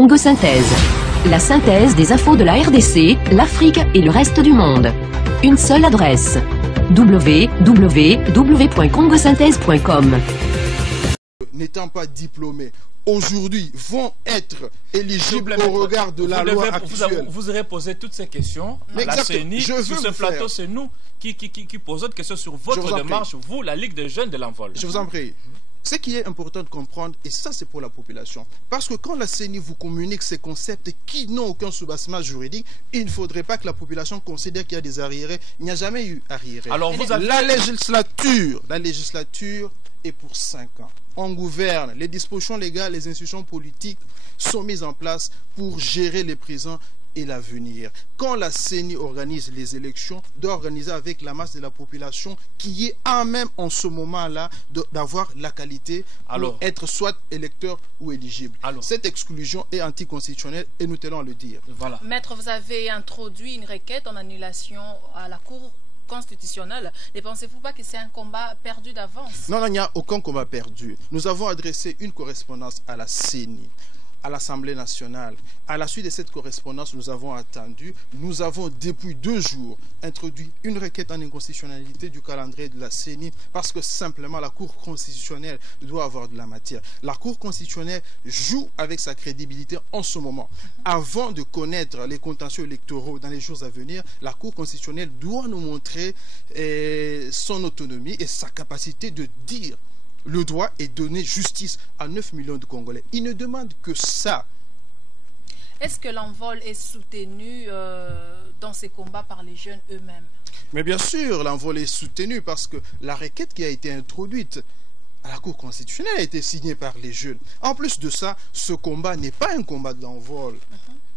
Congo Synthèse. La synthèse des infos de la RDC, l'Afrique et le reste du monde. Une seule adresse. www.congosynthèse.com. N'étant pas diplômés, aujourd'hui vont être éligibles au regard de la loi actuelle. Vous aurez posé toutes ces questions à la CENI. Sur ce plateau, c'est nous qui posons des questions sur votre démarche, vous, la Ligue des jeunes de l'Envol. Je vous en prie. Ce qui est important de comprendre, et ça c'est pour la population, parce que quand la CENI vous communique ces concepts qui n'ont aucun soubassement juridique, il ne faudrait pas que la population considère qu'il y a des arriérés. Il n'y a jamais eu arriérés. Alors vous avez... La législature est pour 5 ans. On gouverne, les dispositions légales, les institutions politiques sont mises en place pour gérer les présents et l'avenir. Quand la CENI organise les élections, doit organiser avec la masse de la population qui est en même en ce moment-là d'avoir la qualité pour être soit électeur ou éligible. Cette exclusion est anticonstitutionnelle et nous tenons à le dire. Voilà. Maître, vous avez introduit une requête en annulation à la Cour constitutionnelle. Ne pensez-vous pas que c'est un combat perdu d'avance? Non, il n'y a aucun combat perdu. Nous avons adressé une correspondance à la CENI, à l'Assemblée nationale. À la suite de cette correspondance, nous avons attendu. Nous avons depuis 2 jours introduit une requête en inconstitutionnalité du calendrier de la CENI parce que simplement la Cour constitutionnelle doit avoir de la matière. La Cour constitutionnelle joue avec sa crédibilité en ce moment. Avant de connaître les contentieux électoraux dans les jours à venir, la Cour constitutionnelle doit nous montrer son autonomie et sa capacité de dire le droit et donner justice à 9 millions de Congolais. Ils ne demandent que ça. Est-ce que l'envol est soutenu dans ces combats par les jeunes eux-mêmes? Mais bien sûr, l'envol est soutenu parce que la requête qui a été introduite à la Cour constitutionnelle a été signée par les jeunes. En plus de ça, ce combat n'est pas un combat de l'envol.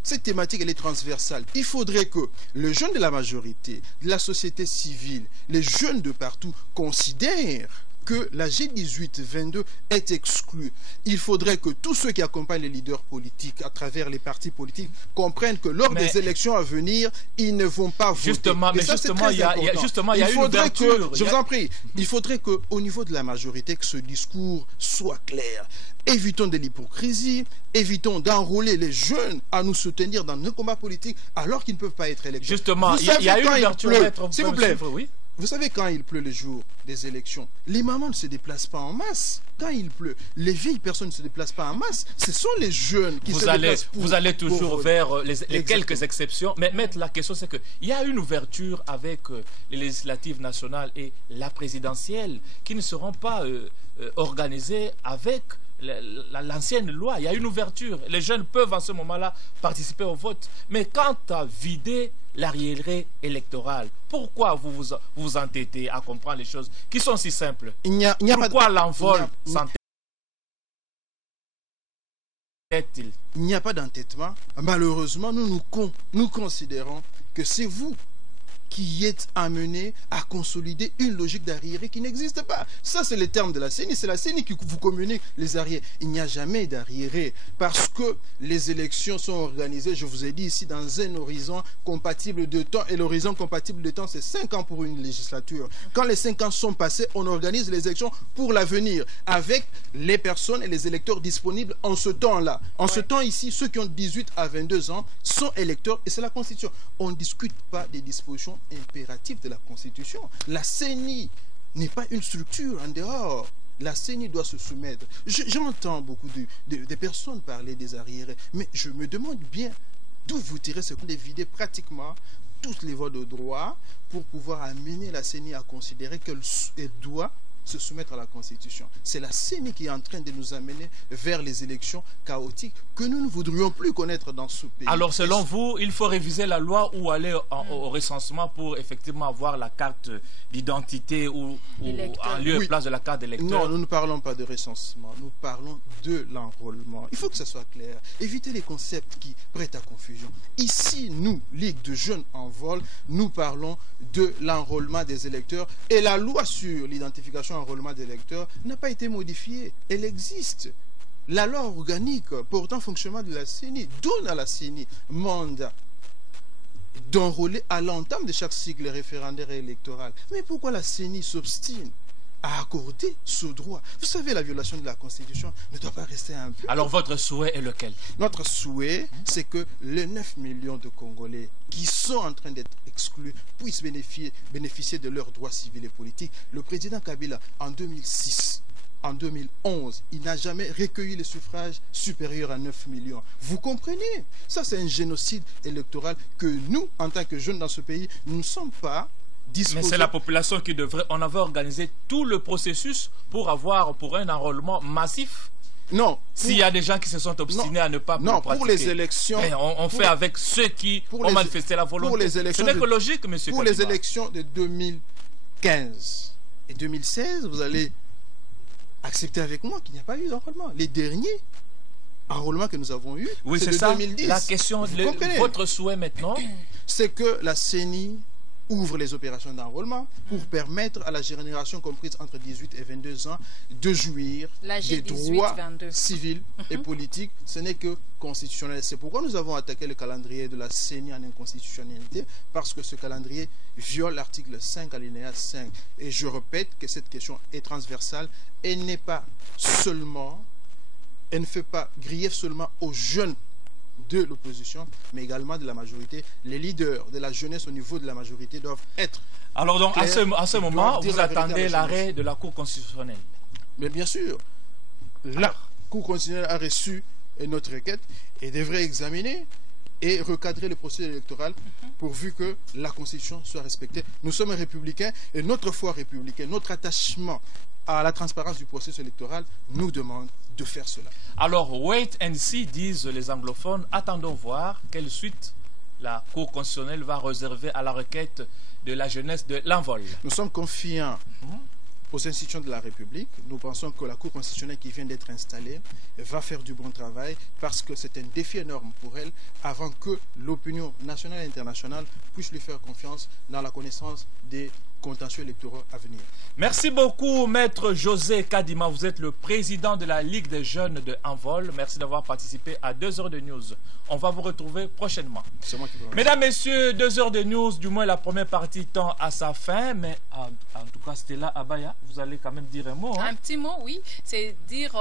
Cette thématique, elle est transversale. Il faudrait que les jeunes de la majorité, de la société civile, les jeunes de partout considèrent que la G18-22 est exclue. Il faudrait que tous ceux qui accompagnent les leaders politiques à travers les partis politiques comprennent que lors des élections à venir, ils ne vont pas voter. Justement, il y a une ouverture. Je vous en prie, il faudrait qu'au niveau de la majorité, que ce discours soit clair. Évitons de l'hypocrisie, évitons d'enrôler les jeunes à nous soutenir dans nos combats politiques alors qu'ils ne peuvent pas être électeurs. Justement, il y a une ouverture. S'il vous plaît, oui. Vous savez, quand il pleut le jour des élections, les mamans ne se déplacent pas en masse. Quand il pleut, les vieilles personnes ne se déplacent pas en masse. Ce sont les jeunes qui se déplacent. Vous allez toujours vers les quelques exceptions. Mais maître, la question c'est qu'il y a une ouverture avec les législatives nationales et la présidentielle qui ne seront pas organisées avec l'ancienne loi. Il y a une ouverture. Les jeunes peuvent en ce moment-là participer au vote. Mais quant à vider l'arriéré électoral, pourquoi vous vous entêtez à comprendre les choses qui sont si simples? Pourquoi l'envol s'entête-t-il? Il n'y a pas d'entêtement. Malheureusement, nous considérons que c'est vous qui êtes amené à consolider une logique d'arriéré qui n'existe pas. Ça, c'est le terme de la CENI. C'est la CENI qui vous communique les arriérés. Il n'y a jamais d'arriéré parce que les élections sont organisées, je vous ai dit ici, dans un horizon compatible de temps. Et l'horizon compatible de temps, c'est 5 ans pour une législature. Quand les 5 ans sont passés, on organise les élections pour l'avenir avec les personnes et les électeurs disponibles en ce temps-là. En ce temps ici, ceux qui ont 18 à 22 ans sont électeurs et c'est la Constitution. On ne discute pas des dispositions impératif de la Constitution. La CENI n'est pas une structure en dehors. La CENI doit se soumettre. J'entends beaucoup de personnes parler des arriérés, mais je me demande bien d'où vous tirez ce qu'on d'évider pratiquement toutes les voies de droit pour pouvoir amener la CENI à considérer qu'elle doit se soumettre à la Constitution. C'est la CENI qui est en train de nous amener vers les élections chaotiques que nous ne voudrions plus connaître dans ce pays. Alors selon vous, il faut réviser la loi ou aller au recensement pour effectivement avoir la carte d'identité ou en lieu et place de la carte d'électeur? Non, nous ne parlons pas de recensement, nous parlons de l'enrôlement. Il faut que ça soit clair. Évitez les concepts qui prêtent à confusion. Ici, nous, Ligue de jeunes en vol, nous parlons de l'enrôlement des électeurs et la loi sur l'identification enrôlement des électeurs n'a pas été modifiée. Elle existe. La loi organique portant fonctionnement de la CENI donne à la CENI mandat d'enrôler à l'entame de chaque cycle référendaire et électoral. Mais pourquoi la CENI s'obstine à accorder ce droit. Vous savez, la violation de la Constitution ne doit pas rester un peu. Alors votre souhait est lequel? Notre souhait, c'est que les 9 millions de Congolais qui sont en train d'être exclus puissent bénéficier de leurs droits civils et politiques. Le président Kabila, en 2006, en 2011, il n'a jamais recueilli les suffrages supérieurs à 9 millions. Vous comprenez? Ça, c'est un génocide électoral que nous, en tant que jeunes dans ce pays, nous ne sommes pas disposés. Mais c'est la population qui devrait... On avait organisé tout le processus pour un enrôlement massif. Non. S'il y a des gens qui se sont obstinés à ne pas non, pratiquer. Pour les élections... Mais on fait avec ceux qui ont manifesté la volonté. Pour les élections, ce n'est que logique, monsieur Pour Kadima. les élections de 2015 et 2016, vous allez accepter avec moi qu'il n'y a pas eu d'enrôlement. Les derniers enrôlements que nous avons eus, oui, c'est de ça. 2010. La question, votre souhait maintenant, c'est que la CENI ouvre les opérations d'enrôlement pour permettre à la génération comprise entre 18 et 22 ans de jouir des droits civils et politiques. Ce n'est que constitutionnel. C'est pourquoi nous avons attaqué le calendrier de la CENI en inconstitutionnalité, parce que ce calendrier viole l'article 5 alinéa 5. Et je répète que cette question est transversale et n'est pas seulement, elle ne fait pas grief seulement aux jeunes de l'opposition, mais également de la majorité. Les leaders de la jeunesse au niveau de la majorité doivent être... Alors donc, à ce moment, vous attendez l'arrêt de de la Cour constitutionnelle? Mais bien sûr, la Cour constitutionnelle a reçu notre requête et devrait examiner et recadrer le processus électoral pourvu que la Constitution soit respectée. Nous sommes républicains et notre foi républicaine, notre attachement à la transparence du processus électoral nous demande de faire cela. Alors, wait and see, disent les anglophones. Attendons voir quelle suite la Cour constitutionnelle va réserver à la requête de la jeunesse de l'envol. Nous sommes confiants aux institutions de la République. Nous pensons que la Cour constitutionnelle qui vient d'être installée va faire du bon travail parce que c'est un défi énorme pour elle avant que l'opinion nationale et internationale puisse lui faire confiance dans la connaissance des contentieux électoraux à venir. Merci beaucoup, Maître José Kadima. Vous êtes le président de la Ligue des jeunes de Envol. Merci d'avoir participé à 2 heures de news. On va vous retrouver prochainement. C'est moi qui vous remercie. Mesdames, Messieurs, 2 heures de news, du moins la première partie tend à sa fin. Mais en tout cas, Stella Abaya, vous allez quand même dire un mot. Hein? Un petit mot, oui. C'est dire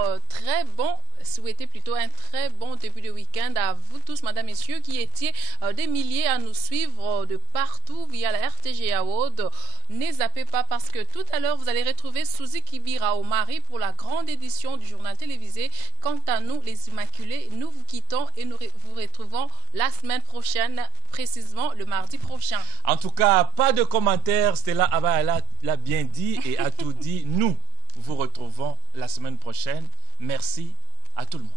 souhaiter plutôt un très bon début de week-end à vous tous, mesdames, messieurs, qui étiez des milliers à nous suivre de partout via la RTG Award. Ne zappez pas parce que tout à l'heure, vous allez retrouver Suzy Kibira au Mari pour la grande édition du journal télévisé. Quant à nous, les Immaculés, nous vous quittons et nous vous retrouvons la semaine prochaine, précisément le mardi prochain. En tout cas, pas de commentaires. Stella Abaya l'a bien dit et a tout dit. Nous vous retrouvons la semaine prochaine. Merci à tout le monde.